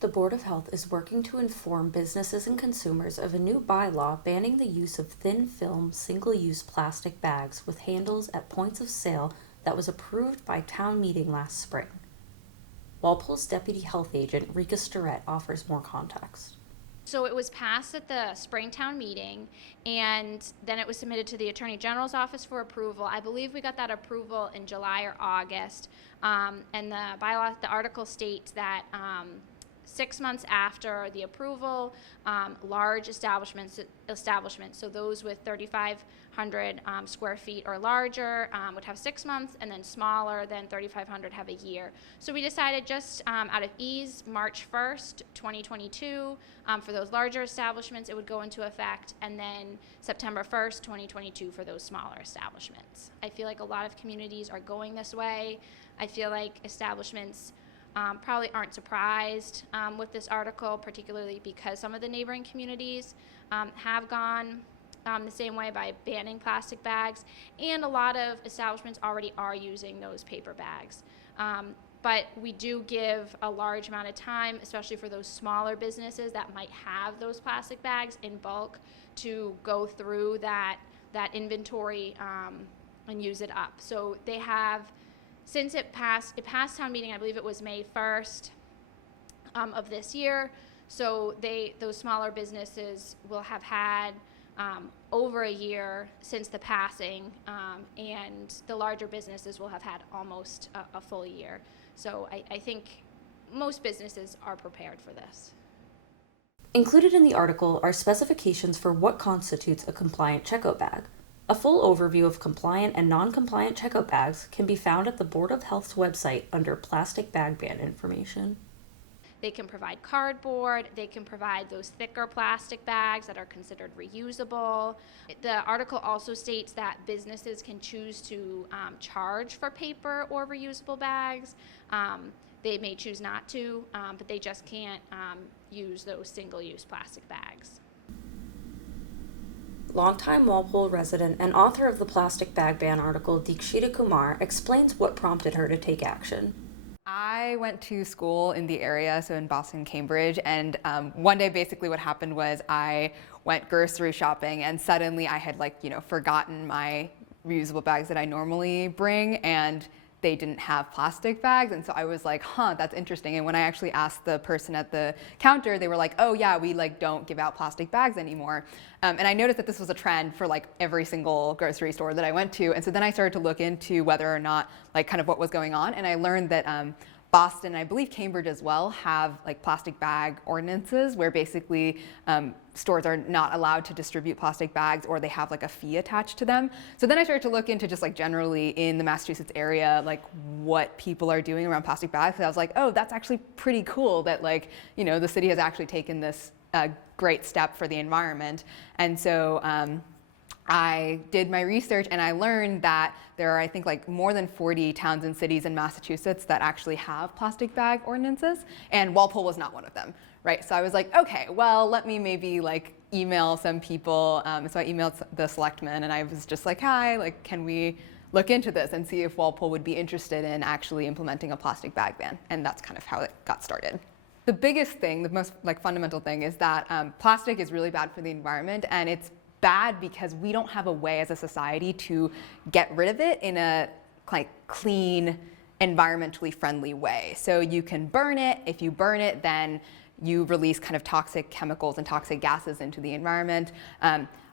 The Board of Health is working to inform businesses and consumers of a new bylaw banning the use of thin film single-use plastic bags with handles at points of sale that was approved by town meeting last spring. Walpole's Deputy Health Agent Rika Starrett offers more context. So it was passed at the Springtown meeting, and then it was submitted to the Attorney General's office for approval. I believe we got that approval in July or August. And the bylaw, the article states that 6 months after the approval, large establishments, so those with 3,500 square feet or larger would have 6 months, and then smaller than 3,500 have a year. So we decided just out of ease, March 1st, 2022, for those larger establishments, it would go into effect, and then September 1st, 2022 for those smaller establishments. I feel like a lot of communities are going this way. I feel like establishments probably aren't surprised with this article, particularly because some of the neighboring communities have gone the same way by banning plastic bags, and a lot of establishments already are using those paper bags. But we do give a large amount of time, especially for those smaller businesses that might have those plastic bags in bulk, to go through that inventory and use it up. So they have, since it passed town meeting, I believe it was May 1st of this year. So those smaller businesses will have had over a year since the passing, and the larger businesses will have had almost a full year. So I think most businesses are prepared for this. Included in the article are specifications for what constitutes a compliant checkout bag. A full overview of compliant and non-compliant checkout bags can be found at the Board of Health's website under plastic bag ban information. They can provide cardboard, they can provide those thicker plastic bags that are considered reusable. The article also states that businesses can choose to charge for paper or reusable bags. They may choose not to, but they just can't use those single-use plastic bags. Longtime Walpole resident and author of the plastic bag ban article, Deekshita Kumar, explains what prompted her to take action. I went to school in the area, so in Boston, Cambridge, and one day basically what happened was I went grocery shopping, and suddenly I had forgotten my reusable bags that I normally bring, and they didn't have plastic bags, and so I was like, huh, that's interesting. And when I actually asked the person at the counter, they were like, oh yeah, we don't give out plastic bags anymore. And I noticed that this was a trend for every single grocery store that I went to, and so then I started to look into whether or not kind of what was going on, and I learned that Boston, and I believe Cambridge as well, have plastic bag ordinances where basically stores are not allowed to distribute plastic bags, or they have a fee attached to them. So then I started to look into just generally in the Massachusetts area, what people are doing around plastic bags. And I was like, oh, that's actually pretty cool that the city has actually taken this great step for the environment. And so I did my research, and I learned that there are, I think, more than 40 towns and cities in Massachusetts that actually have plastic bag ordinances, and Walpole was not one of them, right? So I was like, okay, well, let me maybe email some people. So I emailed the selectmen, and I was just like, hi, can we look into this and see if Walpole would be interested in actually implementing a plastic bag ban? And that's kind of how it got started. The biggest thing, the most fundamental thing, is that plastic is really bad for the environment, and it's bad because we don't have a way as a society to get rid of it in a clean, environmentally friendly way. So you can burn it. If you burn it, then you release kind of toxic chemicals and toxic gases into the environment.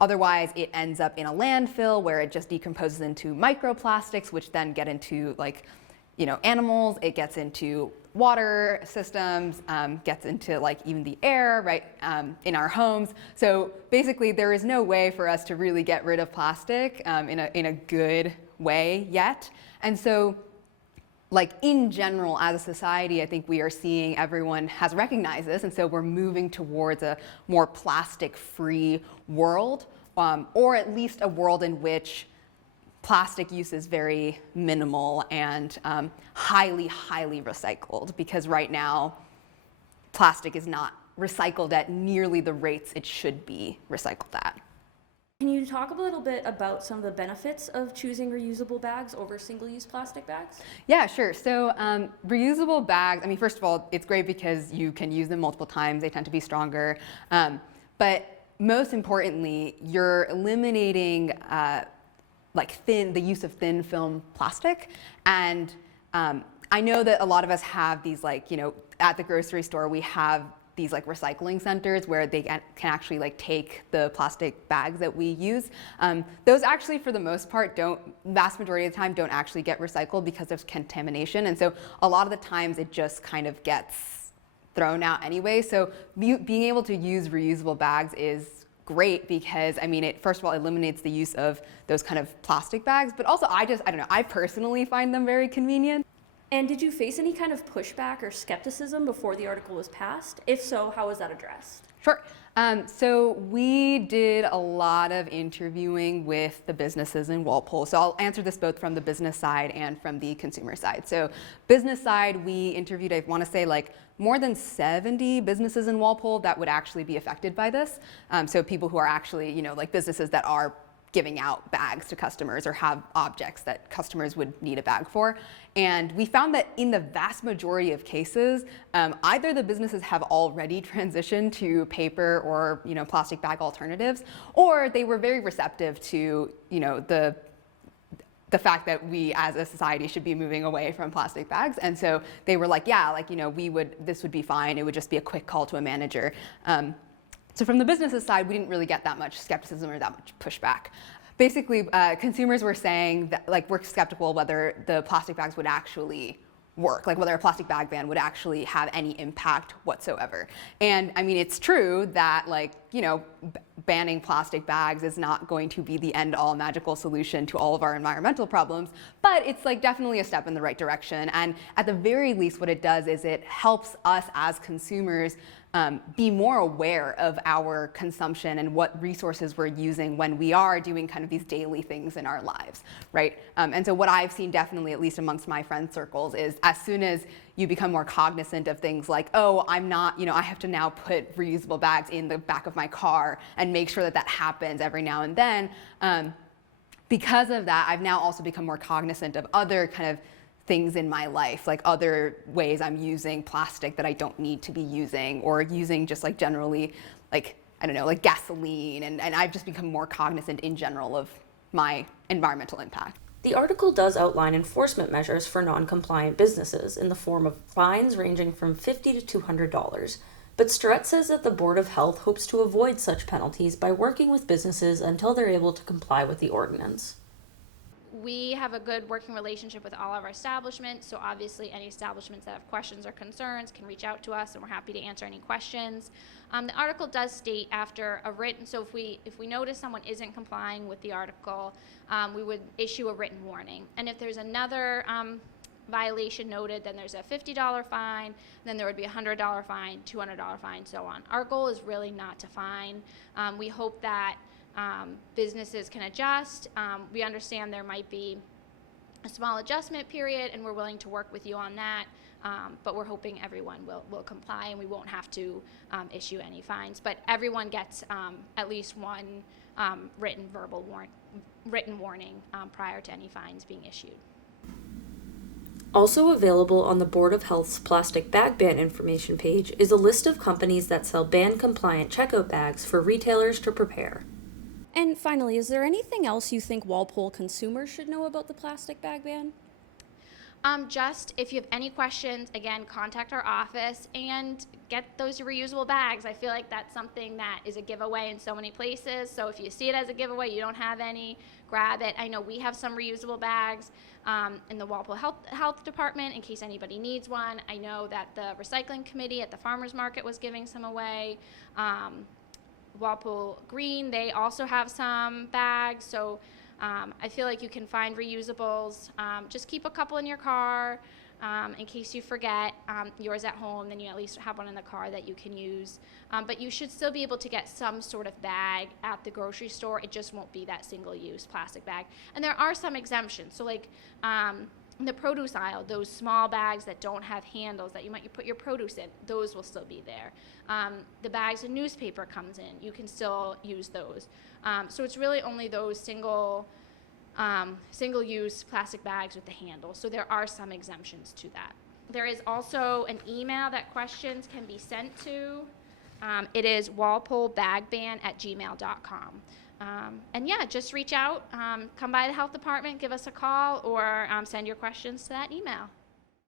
Otherwise, it ends up in a landfill where it just decomposes into microplastics, which then get into animals. It gets into water systems, gets into even the air, right, in our homes. So basically, there is no way for us to really get rid of plastic in a good way yet. And so, in general, as a society, I think we are seeing everyone has recognized this, and so we're moving towards a more plastic-free world, or at least a world in which plastic use is very minimal and highly recycled, because right now plastic is not recycled at nearly the rates it should be recycled at. Can you talk a little bit about some of the benefits of choosing reusable bags over single-use plastic bags? Yeah, sure. So reusable bags, I mean, first of all, it's great because you can use them multiple times. They tend to be stronger. But most importantly, you're eliminating the use of thin film plastic. And I know that a lot of us have these, at the grocery store, we have these recycling centers where they can actually take the plastic bags that we use. Those actually, for the most part, vast majority of the time, don't actually get recycled because of contamination. And so a lot of the times it just kind of gets thrown out anyway. So being able to use reusable bags is great because, I mean, it first of all eliminates the use of those kind of plastic bags, but also I don't know, I personally find them very convenient. And did you face any kind of pushback or skepticism before the article was passed? If so, how was that addressed? Sure. So we did a lot of interviewing with the businesses in Walpole. So I'll answer this both from the business side and from the consumer side. So business side, we interviewed, I want to say more than 70 businesses in Walpole that would actually be affected by this. So people who are actually, businesses that are giving out bags to customers or have objects that customers would need a bag for. And we found that in the vast majority of cases, either the businesses have already transitioned to paper or plastic bag alternatives, or they were very receptive to the fact that we as a society should be moving away from plastic bags. And so they were like, yeah, this would be fine. It would just be a quick call to a manager. So from the business side, we didn't really get that much skepticism or that much pushback. Basically, consumers were saying that we're skeptical whether the plastic bags would actually work, whether a plastic bag ban would actually have any impact whatsoever. And I mean, it's true that banning plastic bags is not going to be the end-all magical solution to all of our environmental problems, but it's definitely a step in the right direction. And at the very least, what it does is it helps us as consumers be more aware of our consumption and what resources we're using when we are doing kind of these daily things in our lives, right? And so what I've seen definitely, at least amongst my friend circles, is as soon as you become more cognizant of things like, oh, I'm not, I have to now put reusable bags in the back of my car and make sure that that happens every now and then. Because of that, I've now also become more cognizant of other kind of things in my life, other ways I'm using plastic that I don't need to be using, or using just generally, gasoline. And I've just become more cognizant in general of my environmental impact. The article does outline enforcement measures for non-compliant businesses in the form of fines ranging from $50 to $200. But Strutt says that the Board of Health hopes to avoid such penalties by working with businesses until they're able to comply with the ordinance. We have a good working relationship with all of our establishments, so obviously any establishments that have questions or concerns can reach out to us, and we're happy to answer any questions. The article does state after a written, so if we notice someone isn't complying with the article, we would issue a written warning. And if there's another violation noted, then there's a $50 fine, then there would be a $100 fine, $200 fine, so on. Our goal is really not to fine. We hope that businesses can adjust. We understand there might be a small adjustment period, and we're willing to work with you on that, but we're hoping everyone will comply and we won't have to issue any fines. But everyone gets at least one written warning prior to any fines being issued. Also available on the Board of Health's plastic bag ban information page is a list of companies that sell ban-compliant checkout bags for retailers to prepare. And finally, is there anything else you think Walpole consumers should know about the plastic bag ban? Just if you have any questions, again, contact our office and get those reusable bags. I feel like that's something that is a giveaway in so many places. So if you see it as a giveaway, you don't have any, grab it. I know we have some reusable bags in the Walpole Health Department in case anybody needs one. I know that the recycling committee at the farmers market was giving some away. Walpole Green, they also have some bags. So I feel like you can find reusables. Just keep a couple in your car in case you forget yours at home, then you at least have one in the car that you can use. But you should still be able to get some sort of bag at the grocery store. It just won't be that single-use plastic bag. And there are some exemptions. So In the produce aisle, those small bags that don't have handles that you put your produce in, those will still be there. The bags of newspaper comes in, you can still use those. So it's really only those single-use plastic bags with the handle. So there are some exemptions to that. There is also an email that questions can be sent to. It is walpolebagban@gmail.com. And yeah, just reach out, come by the health department, give us a call, or send your questions to that email.